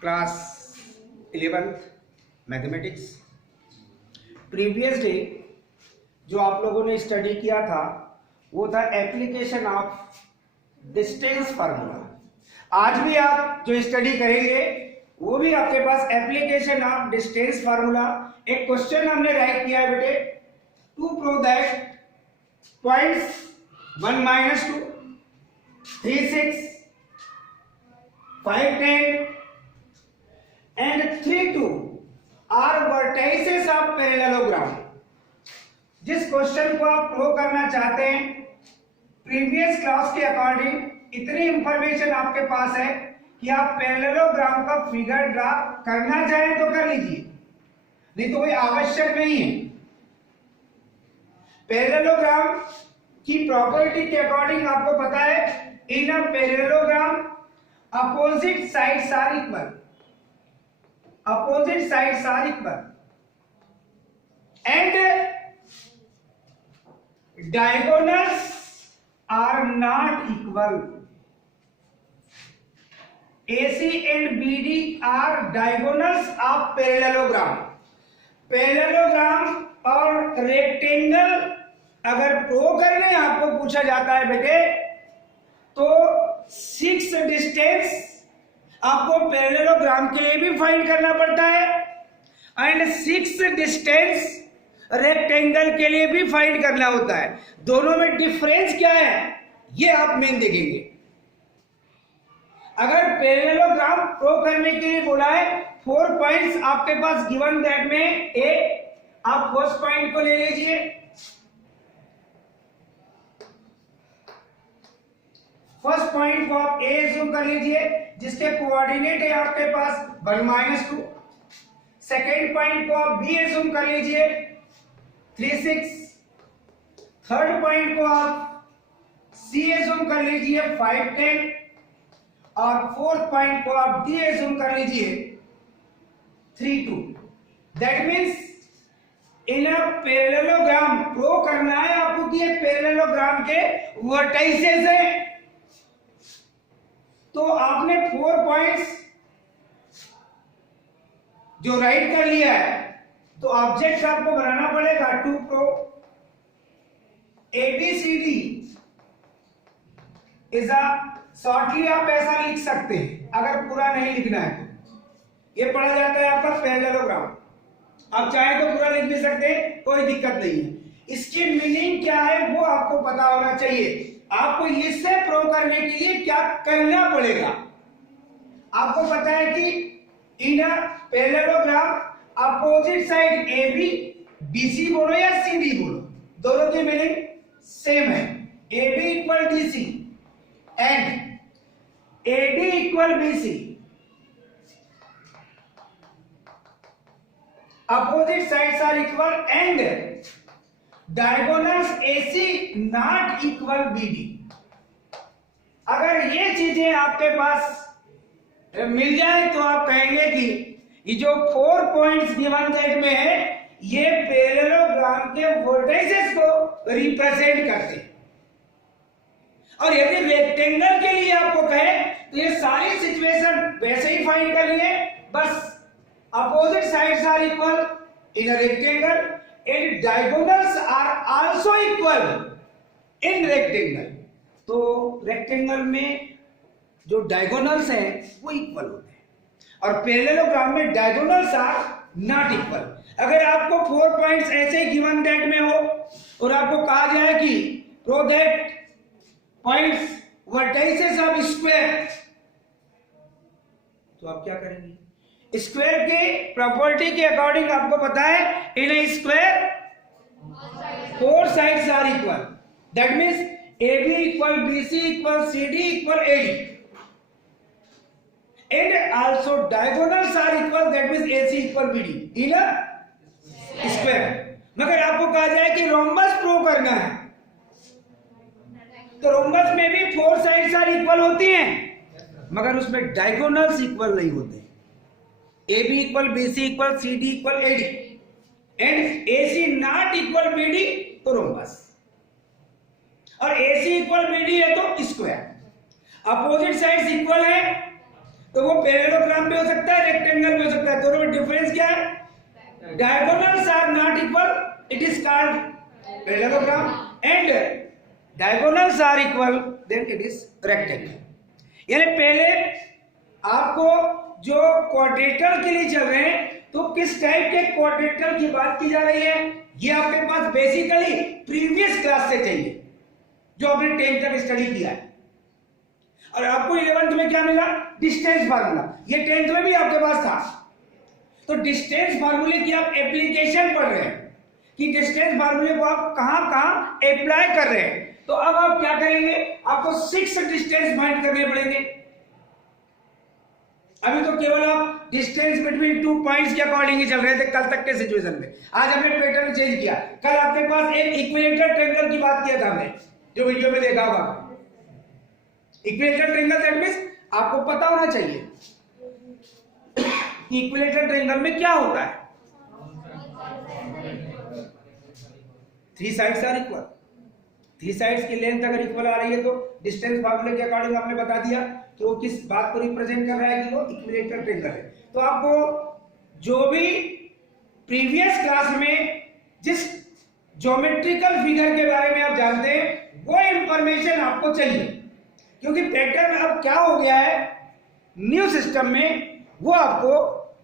Class 11th mathematics. Previous day जो आप लोगों ने स्टडी किया था वो था एप्लीकेशन ऑफ डिस्टेंस फार्मूला। आज भी आप जो स्टडी करेंगे वो भी आपके पास एप्लीकेशन ऑफ डिस्टेंस फार्मूला। एक क्वेश्चन हमने राइट किया है बेटे, to prove that points 1 - 2 3 6 5 10 and 3 2 are vertices of parallelogram। जिस क्वेश्चन को आप प्रूव करना चाहते हैं प्रीवियस क्लास के अकॉर्डिंग इतनी इंफॉर्मेशन आपके पास है कि आप पैरेललोग्राम का फिगर ड्रा करना चाहें तो कर लीजिए, नहीं तो कोई आवश्यक नहीं है। पैरेललोग्राम की प्रॉपर्टी के अकॉर्डिंग आपको पता है, in a parallelogram opposite sides are equal, opposite sides are equal and diagonals are not equal। AC and BD are diagonals of parallelogram। Parallelogram और रेक्टेंगल अगर प्रूव करने आपको पूछा जाता है बेटे तो 6 डिस्टेंस आपको पैरेललोग्राम के लिए भी फाइंड करना पड़ता है एंड 6 डिस्टेंस रेक्टेंगल के लिए भी फाइंड करना होता है। दोनों में डिफरेंस क्या है ये आप मेन देखेंगे। अगर पैरेललोग्राम प्रूव करने के लिए बोला है 4 पॉइंट्स आपके पास गिवन दैट में ए, आप फर्स्ट पॉइंट को ले लीजिए। फर्स्ट पॉइंट को आप ए एज्यूम कर लीजिए जिसके कोऑर्डिनेट है आपके पास 1 - 2। सेकेंड पॉइंट को आप बी एज्यूम कर लीजिए 3 6। थर्ड पॉइंट को आप सी एज्यूम कर लीजिए 5 10 और फोर्थ पॉइंट को आप डी एज्यूम कर लीजिए 3 2। That means in a parallelogram prove करना है आपको कि ये पैरेललोग्राम के वर्टाइसेस हैं, तो आपने 4 पॉइंट्स जो राइट कर लिया है तो ऑब्जेक्ट आपको बनाना पड़ेगा to prove ABCD is a, shortly आप ऐसा लिख सकते हैं अगर पूरा नहीं लिखना है तो। ये पढ़ा जाता है आपका पैरेललोग्राम, आप चाहे तो पूरा लिख भी सकते हैं, कोई दिक्कत नहीं है। इसकी मीनिंग क्या है वो आपको पता होना चाहिए। आपको इससे प्रूव करने के लिए क्या करना पड़ेगा, आपको पता है कि in a parallelogram opposite side A B, BC बोलो या CD बोलो, दोनों की मीनिंग सेम है। AB equal DC and AD equal BC। Opposite sides are equal and diagonals AC not equal BD। अगर ये चीजें आपके पास मिल जाए तो आप कहेंगे कि ये जो 4 पॉइंट्स गिवन दैट में है ये पैरेललोग्राम के वर्टाइसेस को रिप्रेजेंट करते हैं। और यदि रेक्टेंगल के लिए आपको कहे तो ये सारी सिचुएशन वैसे ही फाइंड कर लिए, बस opposite sides are equal in a rectangle and diagonals are also equal in rectangle। तो रेक्टेंगल में जो डायगोनल्स हैं वो इक्वल होते हैं और पैरेललोग्राम में डायगोनल्स आर नॉट इक्वल। अगर आपको 4 पॉइंट्स ऐसे गिवन दैट में हो और आपको कहा जाए कि prove that points vertices of square, तो आप क्या करेंगे? स्क्वायर के प्रॉपर्टी के अकॉर्डिंग आपको पता है in a square 4 sides are equal. That means AB equal BC equal CD equal AD and also diagonals are equal. That means AC equal BD in a square. मगर आपको कहा जाए कि रोम्बस प्रूव करना है तो रोम्बस में भी 4 साइड्स आर इक्वल होती हैं मगर उसमें डायगोनल्स इक्वल नहीं होते। AB equal BC equal CD equal AD and AC not equal BD तो रोम्बस, और AC इक्वल BD है तो स्क्वायर। अपोजिट साइड्स इक्वल है तो वो पैरेललोग्राम भी हो सकता है, रेक्टेंगल भी हो सकता है। दोनों में डिफरेंस क्या है? Diagonals are not equal, it is called parallelogram, and diagonals are equal, then it is rectangle. यानी पहले आपको जो क्वाड्रेटर के लिए चल रहे हैं, तो किस टाइप के क्वाड्रेटर की बात की जा रही है, ये आपके पास बेसिकली प्रीवियस क्लास से चाहिए, जो आपने 10th तक स्टडी किया है। और आपको 11th में क्या मिला? Distance formula. ये 10th में भी आपके पास था। तो डिस्टेंस फार्मूले की आप एप्लीकेशन पढ़ रहे हैं कि डिस्टेंस फार्मूले को आप कहां कहां अप्लाई कर रहे हैं। तो अब आप क्या करेंगे? आपको 6 डिस्टेंस फाइंड करने पड़ेंगे। अभी तो केवल आप डिस्टेंस बिटवीन 2 पॉइंट्स के अकॉर्डिंग ही चल रहे थे कल तक के सिचुएशन में। आज हमने पैटर्न चेंज किया। कल आपके पास एक इक्विलेटरल ट्रायंगल की बात किया था हमने, जो वीडियो में देखा होगा। इक्विलेटरल ट्रायंगल दैट मींस आपको पता होना चाहिए कि इक्विलेटरल ट्रायंगल में क्या होता है। 3 साइड्स आर इक्वल। 3 साइड्स की लेंथ अगर इक्वल आ रही है तो डिस्टेंस फार्मूले के अकॉर्डिंग हमने बता दिया कि वो किस बात को रिप्रेजेंट कर रहा है कि वो इक्विलेटरल ट्रायंगल है। तो आपको जो भी प्रीवियस क्लास में जिस ज्योमेट्रिकल फिगर के बारे में आप जानते हैं, वो इंफॉर्मेशन आपको चाहिए, क्योंकि पैटर्न अब क्या हो गया है न्यू सिस्टम में, वो आपको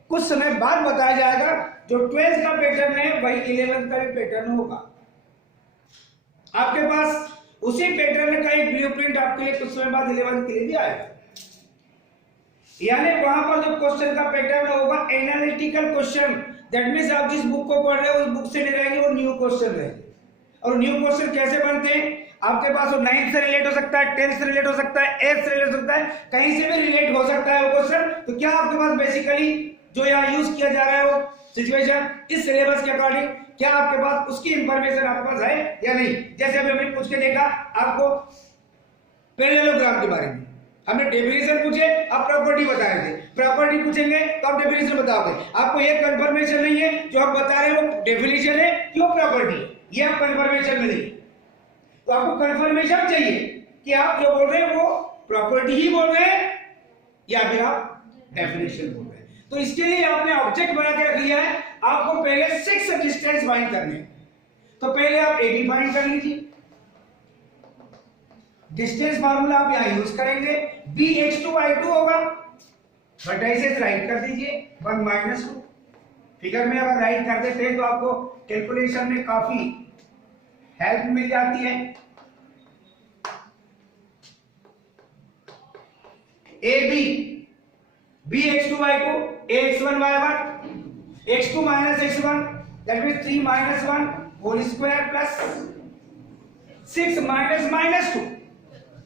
कुछ समय बाद बताया जाएगा। जो 12th का पैटर्न है वही 11th का भी पैटर्न होगा। आपके पास उसी पैटर्न का एक ब्लूप्रिंट आपके लिए कुछ समय बाद 11th के लिए भी आएगा। यानी वहां पर जो क्वेश्चन का पैटर्न होगा एनालिटिकल क्वेश्चन, दैट मींस आप जिस बुक को पढ़ रहे हो उस बुक से नहीं रहेंगे, वो न्यू क्वेश्चन रहेंगे। और न्यू क्वेश्चन कैसे बनते हैं? आपके पास वो 9th से रिलेट हो सकता है, 10th से रिलेट हो सकता है, 8th से रिलेट हो सकता है, कहीं से भी रिलेट हो सकता है वो क्वेश्चन। तो क्या आपके पास बेसिकली जो यहाँ यूज किया जा रहा है वो सिचुएशन इस सिलेबस के अकॉर्डिंग, क्या आपके पास उसकी इंफॉर्मेशन आपके पास है या नहीं? जैसे अभी हमने पूछ के देखा आपको पैरेललोग्राम के बारे में, हमने डेफिनेशन पूछे, आप प्रॉपर्टी बता रहे थे। प्रॉपर्टी पूछेंगे तो आप डेफिनेशन बताओगे। आपको ये कंफर्मेशन नहीं है जो आप बता रहे हैं वो डेफिनेशन है कि वो प्रॉपर्टी है, ये आप कंफर्मेशन में नहीं। तो आपको कंफर्मेशन चाहिए कि आप जो बोल रहे हैं वो प्रॉपर्टी ही बोल रहे हैं या फिर आप डेफिनेशन बोल रहे हैं। तो इसके लिए आपने ऑब्जेक्ट बना के रख लिया है। आपको पहले 6 डिस्टेंस फाइंड करने हैं। तो पहले आप AB फाइंड कर लीजिए। डिस्टेंस फार्मूला आप यहां यूज करेंगे, bx2y2 होगा, वर्टाइसेस राइट कर दीजिए 1 - 2। फिगर में अगर राइट कर देते हैं तो आपको कैलकुलेशन में काफी हेल्प मिल जाती है। AB bx2y2 ax1y1 x2 - x1 that means 3 - 1 whole square plus 6 minus -2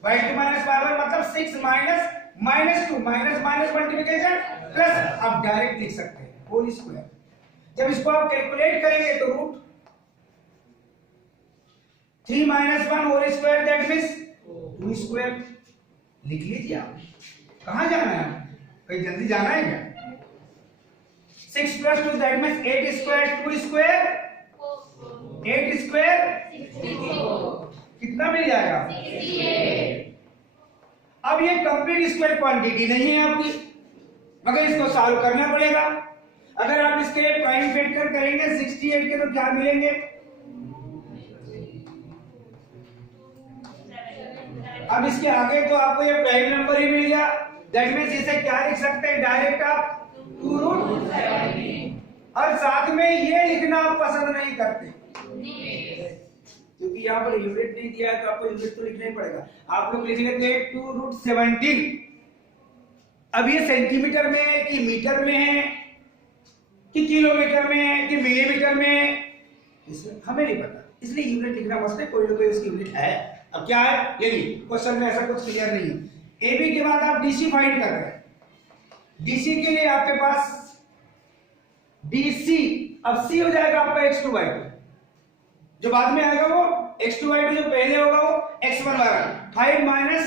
y2 minus y1 मतलब 6 minus -2 माइनस मल्टीप्लिकेशन प्लस आप डायरेक्ट लिख सकते हैं होल स्क्वायर। जब इसको आप कैलकुलेट करेंगे तो root 3 - 1 whole square that means 2 square लिख लीजिए। आप कहां जाना है? कहीं जल्दी जाना है क्या? 6 + 2 that means 8 square 2 square 8 square 64 कितना मिल जाएगा? 68। अब ये कंप्लीट स्क्वायर क्वांटिटी नहीं है आपकी, मगर इसको सॉल्व करना पड़ेगा। अगर आप इसके प्राइम फैक्टर करेंगे 68 के तो क्या मिलेंगे? अब इसके आगे तो आपको ये प्राइम नंबर ही मिल गया, दैट मींस इसे क्या लिख सकते हैं डायरेक्ट आप 2√17। और साथ में ये लिखना आप पसंद नहीं करते क्योंकि यहाँ पर यूनिट नहीं दिया है, तो आपको यूनिट तो लिखना ही पड़ेगा। आप लोग लिख लेते हैं 2√17। अब ये सेंटीमीटर में है कि मीटर में है कि किलोमीटर में है कि मिलीमीटर में है, इसमें हमें नहीं पता, इसलिए यूनिट लिखना मस्त है। कोई ना कोई उसकी यूनिट है। अब क्या है ये नहीं, क्वेश्चन में ऐसा कुछ क्लियर नहीं है। AB के बाद आप DC फाइंड कर रहे हैं। DC के लिए आपके पास DC, अब C हो जाएगा आपका x2y2, जो बाद में आएगा वो x2y2, जो पहले होगा वो x1y1। 5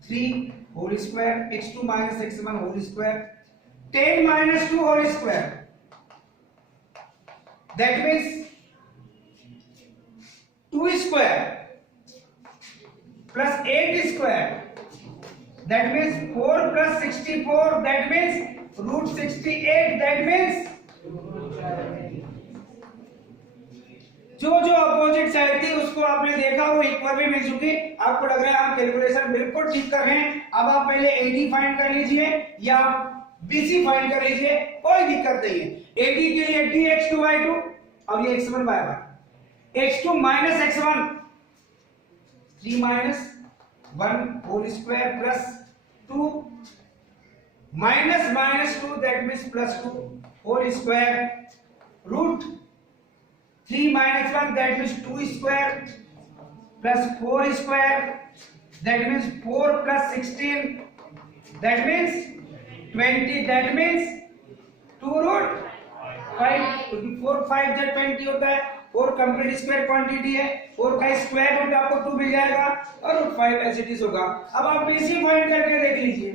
- 3 whole square x2 - x1 whole square 10 - 2 whole square that means 2 square plus 8 square that means 4 plus 64, that means root 68, that means जो अपोजिट साइड थी उसको आपने देखा वो इक्वल में मिल चुकी। आपको लग रहा है आप कैलकुलेशन बिल्कुल ठीक कर रहे हैं। अब आप पहले AD फाइंड कर लीजिए या BC फाइंड कर लीजिए, कोई दिक्कत नहीं है। AD के लिए dx2y2 और ये x1y1, x2 minus x1 3 minus 1 whole square plus 2 minus 2, that means plus 2 whole square root 3 minus 1, that means 2 square plus 4 square, that means 4 plus 16, that means 20, that means 2 root 5, क्योंकि 4 5 जब 20 होता है। 4 complete square quantity है, 4 का square root आपको 2 मिल जाएगा और root 5 ऐसे इट इज होगा। अब आप BC फाइंड करके देख लीजिए।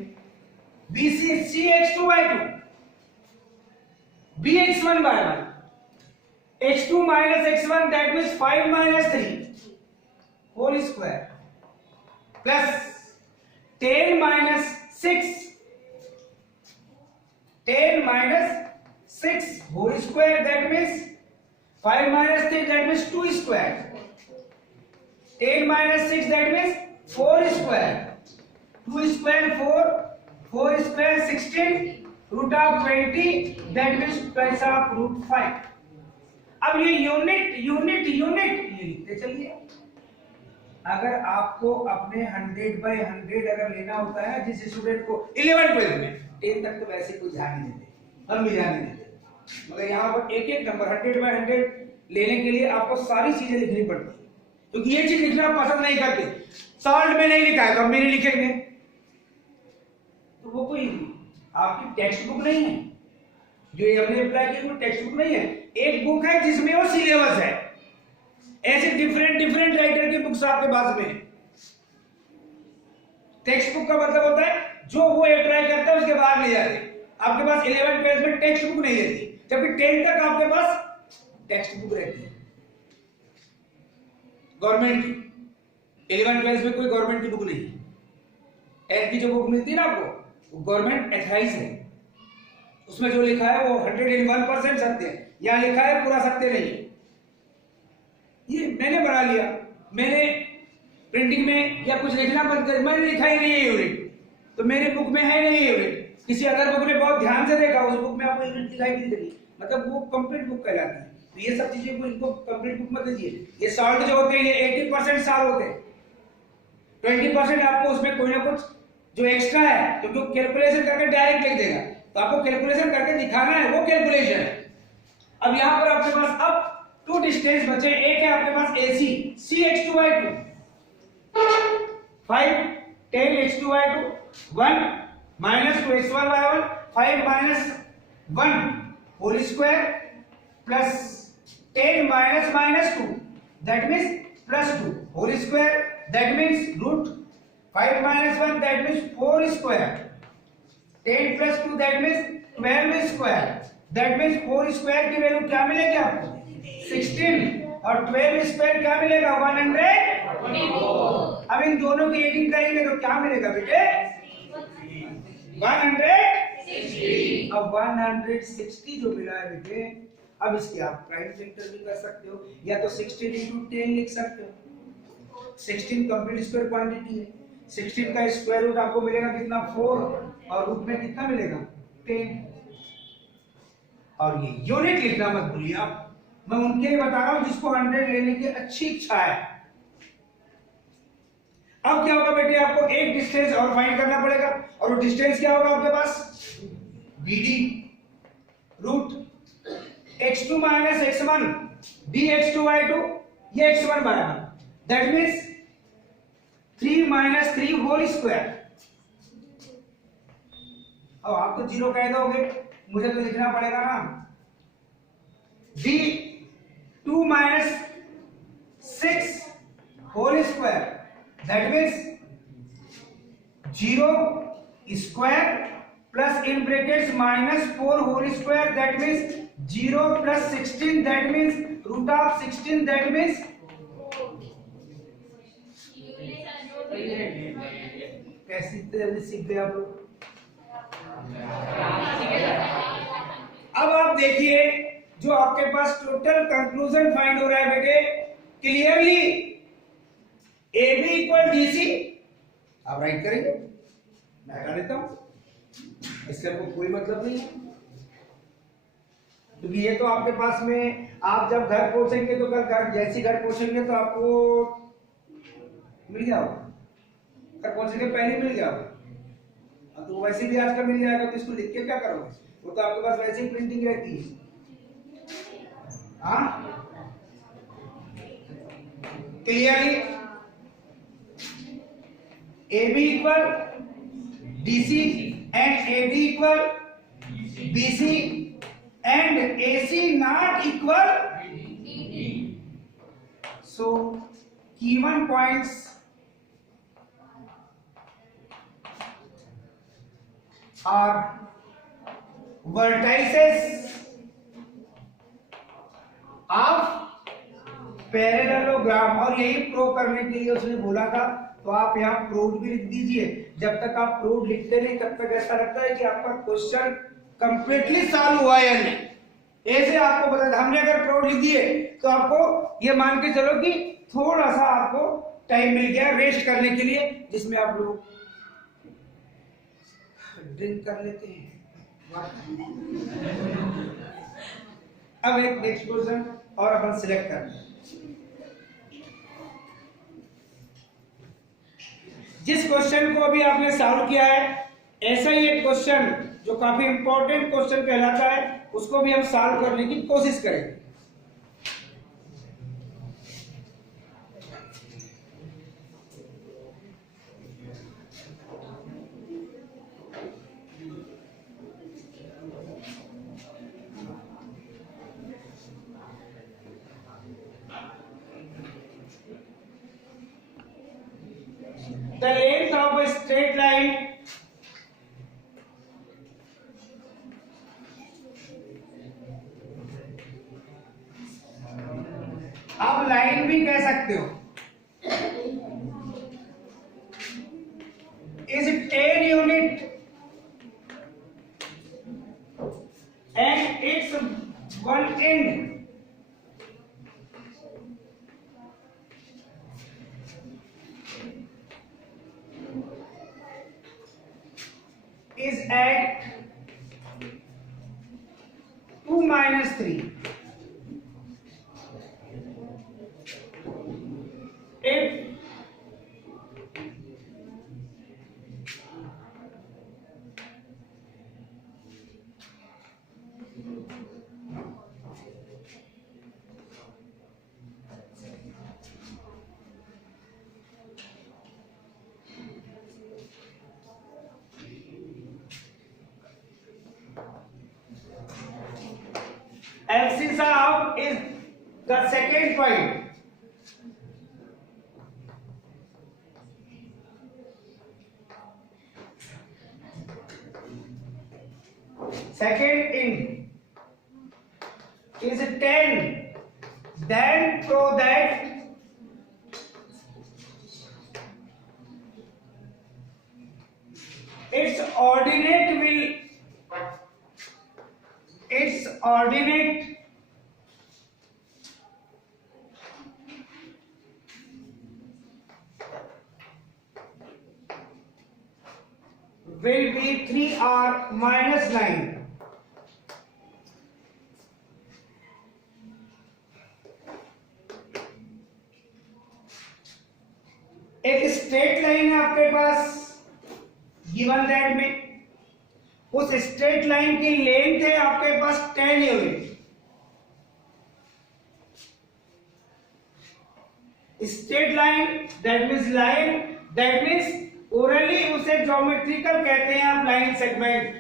BC cx2y2 bx1y1 x2 minus x1, that means 5 minus 3 whole square plus 10 minus 6 whole square, that means 5 minus 3, that means 2 square. 10 minus 6, that means 4 square. 2 square 4 square 16 root of 20, that means twice of root 5. अब ये unit ये लिखते चलिए। अगर आपको अपने 100/100 अगर लेना होता है, जिस स्टूडेंट को 11 12 में 10 तक तो वैसे कोई ध्यान नहीं देते, हम भी ध्यान नहीं देते, मगर यहाँ पर एक नंबर 100/100 लेने के लिए आपको सारी चीजें लिखनी पड़ती है, क्योंकि ये चीज लिखना पसंद नहीं करते। सॉल्व में नहीं लिखा है, कब में नहीं लिखेंगे, तो वो कोई आपकी टेक्स्ट बुक नहीं है। जो ये हमने अप्लाई की वो टेक्स्ट बुक नहीं है, एक बुक है जिसमें वो सिलेबस है। ऐसे डिफरेंट राइटर की बुक्स आपके पास में। टेक्स्ट बुक का मतलब होता है जो वो अप्लाई करता है उसके बाद ले जाते। आपके पास 11 12 में टेक्स्ट बुक नहीं रहती, जबकि 10 तक आपके पास टेक्स्ट बुक रहती है गवर्नमेंट की। 11 12 में कोई गवर्नमेंट की बुक नहीं है। 10th की जो बुक मिलती है ना आपको, वो गवर्नमेंट एथराइज है, उसमें जो लिखा है वो 101% सत्य है। यहां लिखा है पूरा सत्य नहीं। ये मैंने बना लिया, मैंने प्रिंटिंग में या कुछ लिखना बंद कर, मैंने लिखा ही नहीं है यूनिट, तो मेरी बुक में है नहीं यूनिट। किसी अदर बुक ने बहुत ध्यान से देखा, उस बुक में आपको यूनिट दिखाई नहीं देगी, मतलब वो कंप्लीट बुक कहलाती है। तो ये सब चीजें को इनको कंप्लीट बुक मत दीजिए। ये सॉल्व जो होते हैं ये 80% सॉल्व होते हैं, 20% आपको उसमें कोई ना कुछ जो एक्स्ट्रा है, क्योंकि कैलकुलेशन करके डायरेक्ट लिख देगा, तो आपको कैलकुलेशन करके दिखाना है, वो कैलकुलेशन है। अब यहाँ पर आपके पास अब 2 डिस्टेंस बचे। एक है आपके पास AC cx2y2 5 10 x2y2 1 minus 2x1y1 5 minus 1 whole square plus 10 minus 2, that means plus 2 whole square, that means root 5 minus 1, that means 4 square, 10 plus 2, that means 12 square, that means 4 square की वैल्यू क्या मिलेगी आपको 16 और 12 square क्या मिलेगा 100। अब इन दोनों की एडिंग करेंगे तो क्या मिलेगा बेटे 160। अब 160 जो मिला है बेटे, अब इसकी आप प्राइम फैक्टर भी कर सकते हो, या तो 16 × 10 लिख सकते हो। 16 कंप्लीट स्क्वायर क्वांटिटी है, 16 का स्क्वायर रूट आपको मिलेगा कितना 4 और रूट में कितना मिलेगा 10। और ये यूनिट लिखना मत भूलिए आप, मैं उनके लिए बता रहा हूं जिसको 100 लेने की अच्छी इच्छा है। अब क्या होगा बेटे, आपको एक डिस्टेंस और फाइंड करना पड़ेगा, और वो डिस्टेंस क्या होगा आपके पास BD root x2 minus x1 dx2y2 ये x1/1, that means 3 minus 3 whole square। अब आप तो 0 कह दोगे, मुझे तो लिखना पड़ेगा ना d2 minus 6 whole square, that means 0 square plus in brackets minus 4 whole square, that means 0 plus 16, that means root of 16, that means कैसे इतने जल्दी सीख गए आप लोग? अब आप देखिए, जो आपके पास टोटल कंक्लूजन फाइंड हो रहा है बेटे, clearly A B equal D C आप राइट करेंगे। मैं हटा देता हूं, इससे आपको कोई मतलब नहीं है, क्योंकि ये तो आपके पास में आप जब घर पहुंचेंगे तो कल घर जैसे घर पहुंचेंगे तो आपको मिल गया होगा, घर पहुंचने के पहले मिल गया होगा। अब तो वैसे भी आजकल मिल जाएगा, तो इसको लिख के क्या करोगे? वो तो आपके पास वैसे ही प्रिंटिंग रहती है। हाँ, clearly A B equal D C and A B equal B C and AC not equal. So given points are vertices of parallelogram. और यही प्रूव करने के लिए उसने बोला था, तो आप यहाँ प्रूव भी लिख दीजिए। जब तक आप प्रूव लिखते नहीं तब तक ऐसा लगता है कि आपका क्वेश्चन कंप्लीटली सॉल्व हुआ या नहीं। ऐसे आपको बता, हमने अगर प्रूव लिख दिए तो आपको ये मान के चलो कि थोड़ा सा आपको टाइम मिल गया रेस्ट करने के लिए, जिसमें आप लोग ड्रिंक कर लेते हैं। अब एक नेक्स्ट क्वेश्चन और अपन सिलेक्ट कर लें। जिस क्वेश्चन को अभी आपने सॉल्व किया है, ऐसा ही एक क्वेश्चन जो काफी इंपॉर्टेंट क्वेश्चन कहलाता है, उसको भी हम सॉल्व करने की कोशिश करेंगे। The length of a straight line आप लाइन भी कह सकते हो, is 10 unit and its one end is at 2 minus 3. If axis of is the second point, second end is 10, then so that its ordinate will be 3r minus 9. एक straight line है आपके पास given that में, उस straight line की length है आपके पास 10 unit. Straight line that means orally उसे geometrical कहते हैं आप लाइन सेगमेंट।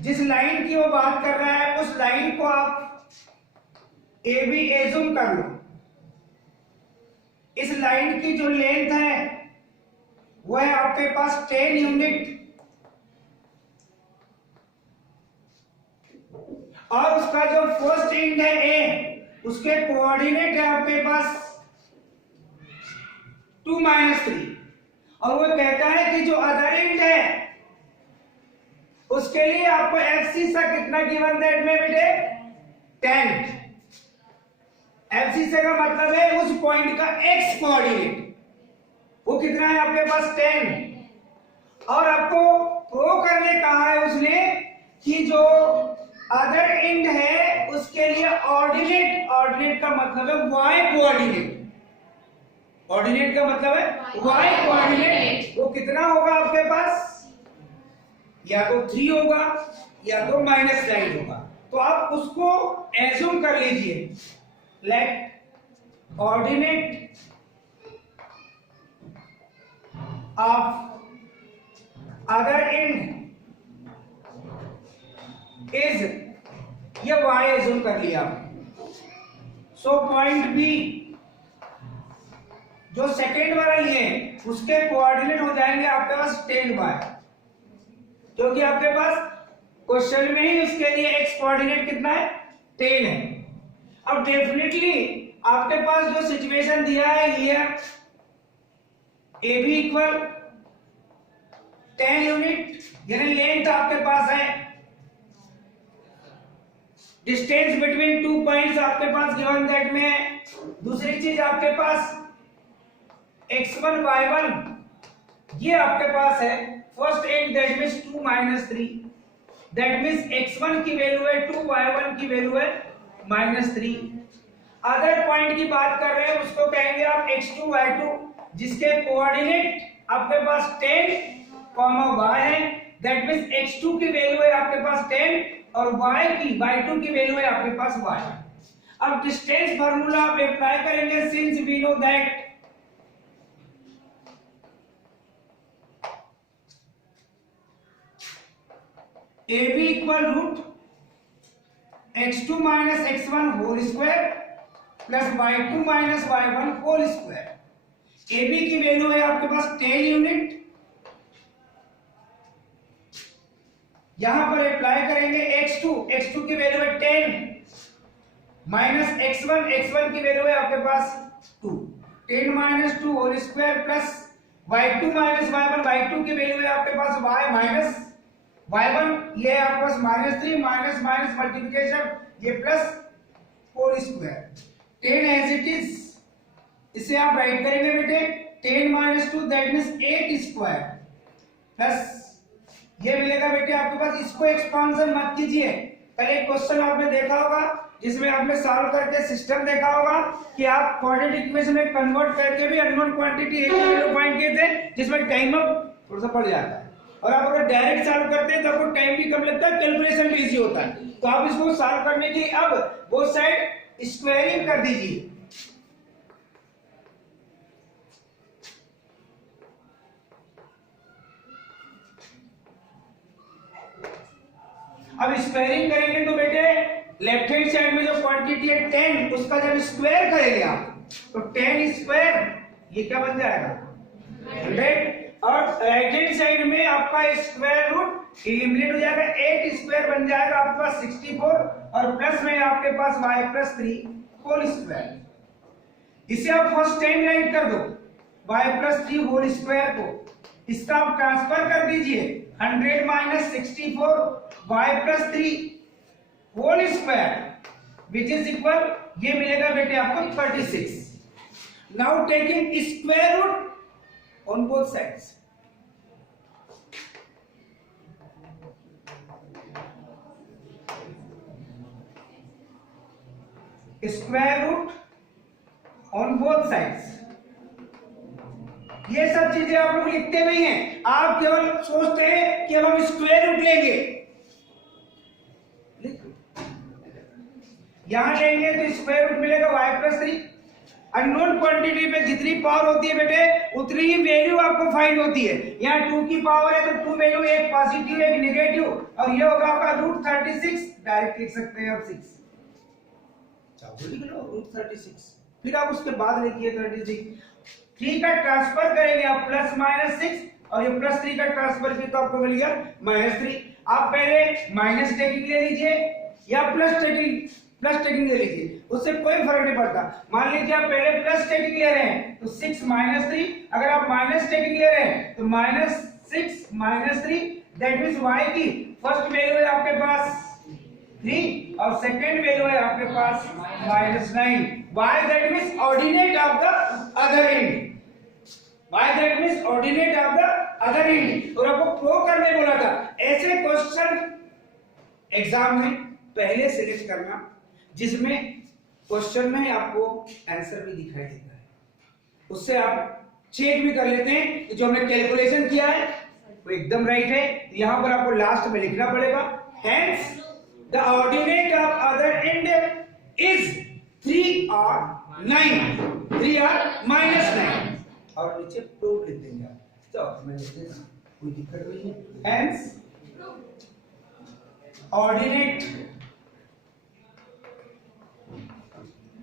जिस लाइन की वो बात कर रहा है उस लाइन को आप ए बी एज्यूम कर लो। इस लाइन की जो लेंथ है वो है आपके पास 10 यूनिट और उसका जो फर्स्ट एंड है ए, उसके कोऑर्डिनेट है आपके पास 2 - 3, और वो कहता है कि जो अदर एंड है उसके लिए आपको एफसी सा कितना गिवन दैट में बेटे 10। एफसी से का मतलब है उस पॉइंट का एक्स कोऑर्डिनेट, वो कितना है आपके पास 10। और आपको प्रूव करने कहा है उसने कि जो अदर एंड है उसके लिए ऑर्डिनेट, ऑर्डिनेट का मतलब है वाई कोऑर्डिनेट, ऑर्डिनेट का मतलब है वाई कोऑर्डिनेट, वो कितना होगा आपके पास, या तो 3 होगा या तो -9 होगा। तो आप उसको एज्यूम कर लीजिए, let ordinate of other end is, ये y एज्यूम कर लिया। सो पॉइंट बी जो सेकेंड वाला लिए उसके कोऑर्डिनेट हो जाएंगे आपके पास 10y, क्योंकि आपके पास क्वेश्चन में ही उसके लिए x कोऑर्डिनेट कितना है 10 है। अब डेफिनेटली आपके पास जो सिचुएशन दिया है ये AB इक्वल 10 यूनिट, यानी लेंथ आपके पास है, डिस्टेंस बिटवीन 2 पॉइंट्स आपके पास गिवन दैट में है। दूसरी चीज आपके पास x1 y1 ये आपके पास है first and, that means 2 - 3, that means x1 की वैल्यू है 2, y1 की वैल्यू है -3। अदर पॉइंट की बात कर रहे हैं उसको कहेंगे आप x2 y2, जिसके कोऑर्डिनेट आपके पास 10, y है, दैट मींस x2 की वैल्यू है आपके पास 10 और y2 की वैल्यू है आपके पास y। अब डिस्टेंस फार्मूला आप अप्लाई करेंगे, since we know that AB equal root x2 - x1 whole square plus y2 - y1 whole square. AB की वैल्यू है आपके पास 10 यूनिट, यहां पर अप्लाई करेंगे x2 की वैल्यू है 10 माइनस x1 की वैल्यू है आपके पास 2, 10 - 2 whole square plus y2 - y1 की वैल्यू है आपके पास y माइनस y1, ये है आपके पास -3 माइनस माइनस मल्टीप्लिकेशन ये plus whole square 10 as it is, इसे आप राइट करेंगे बेटे 10 - 2 दैट मींस 8 स्क्वायर प्लस ये मिलेगा बेटे आपके पास। इसको एक्सपांशन मत कीजिए, कल एक क्वेश्चन आपने देखा होगा जिसमें आपने सॉल्व करके सिस्टम देखा होगा कि आप क्वाड्रेटिक इक्वेशन में कन्वर्ट करके भी अननोन क्वांटिटी एक वैल्यू फाइंड किए थे, जिसमें टाइम अप थोड़ा सा पड़ जाता है, और आप अगर डायरेक्ट सॉल्व करते हैं तो आपको टाइम भी कम लगता है, कैलकुलेशन भी इजी होता है। तो आप इसको सॉल्व करने की अब बोथ साइड स्क्वायरिंग कर दीजिए। अब स्क्वायरिंग करेंगे तो बेटे लेफ्ट हैंड साइड में जो क्वांटिटी है 10 उसका जब स्क्वायर करेंगे आप तो 10 स्क्वायर ये क्या बन जाएगा 100, और राइट हैंड साइड में आपका स्क्वायर रूट एलिमिनेट हो जाएगा, 8 स्क्वायर बन जाएगा आपके पास 64 और प्लस में आपके पास y + 3 होल स्क्वायर। इसे आप फर्स्ट टाइम राइट कर दो y + 3 होल स्क्वायर को, इसका आप ट्रांसफर कर दीजिए 100 - 64 y + 3 whole square which is equal, ये मिलेगा बेटे आपको 36। Now taking square root on both sides, square root on both sides. ये सब चीजें आप लोग लिखते नहीं हैं, आप केवल सोचते हैं कि अब हम स्क्वायर रूट लेंगे, यहां लेंगे तो स्क्वायर रूट मिलेगा y + 3। अननोन क्वांटिटी पे जितनी पावर होती है बेटे उतनी ही वैल्यू आपको फाइंड होती है। यहाँ 2 की पावर है तो 2 वैल्यू, एक पॉजिटिव एक नेगेटिव, और ये होगा आपका √36, डायरेक्ट लिख सकते हैं आप 6, चाहो लिख लो √36, फिर आप उसके बाद लिखिए 36। 3 का ट्रांसफर करेंगे आप +-6 और ये +3 का ट्रांसफर किया तो आपको मिल गया -3। आप पहले माइनस टेकिंग ले लीजिए, या प्लस टेकिंग ले लीजिए, उससे कोई फर्क नहीं पड़ता। मान लीजिए आप पहले प्लस टेकिंग ले रहे हैं तो 6 माइनस 3, अगर आप माइनस टेकिंग ले रहे हैं तो -6 -3, दैट मींस y की फर्स्ट वैल्यू है आपके पास 3 और सेकंड वैल्यू है आपके पास -9। y that means ordinate of the other and, y that means ordinate of the other and. और आपको प्रूव करने बोला था। ऐसे क्वेश्चन एग्जाम में पहले सिलेक्ट करना जिसमें क्वेश्चन में आपको आंसर भी दिखाई देता है, उससे आप चेक भी कर लेते हैं कि जो हमने कैलकुलेशन किया है वो एकदम राइट है। यहां पर आपको लास्ट में लिखना पड़ेगा hence the ordinate of other end is 3 और 9, 3 और -9, और नीचे प्रूफ लिख देंगे आप। तो मैं लिख देता हूं, कोई दिक्कत नहीं है। Hence ordinate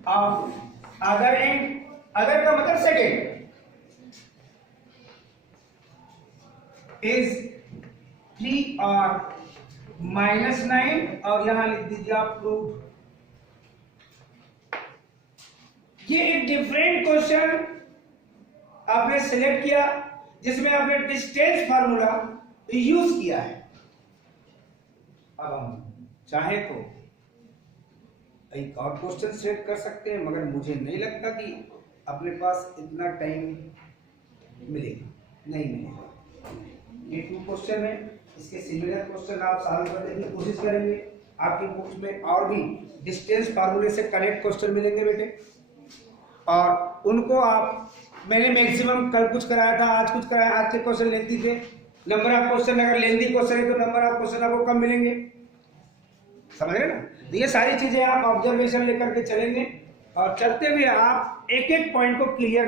of other and, other का मतलब सेकेंड, इज 3 और -9, और यहां लिख दीजिए आप प्रूफ। ये एक डिफरेंट क्वेश्चन आपने सिलेक्ट किया जिसमें आपने डिस्टेंस फार्मूला यूज किया है। अब हम चाहे तो एक और क्वेश्चन सिलेक्ट कर सकते हैं, मगर मुझे नहीं लगता कि अपने पास इतना टाइम मिलेगा, नहीं मिलेगा। ये 2 क्वेश्चन है, इसके सिमिलर क्वेश्चन आप सॉल्व करने की कोशिश करेंगे। आपकी बुक्स में और भी डिस्टेंस फार्मूले से कनेक्ट क्वेश्चन मिलेंगे बेटे, और उनको आप, मैंने मैक्सिमम कल कुछ कराया था, आज कुछ कराया, आज के क्वेश्चन लेंथी थे। नंबर ऑफ क्वेश्चन, अगर लेंथी क्वेश्चन है तो नंबर ऑफ क्वेश्चन आपको कम मिलेंगे, समझ रहे ना। तो ये सारी चीजें आप ऑब्जर्वेशन लेकर के चलेंगे, और चलते हुए आप एक एक पॉइंट को क्लियर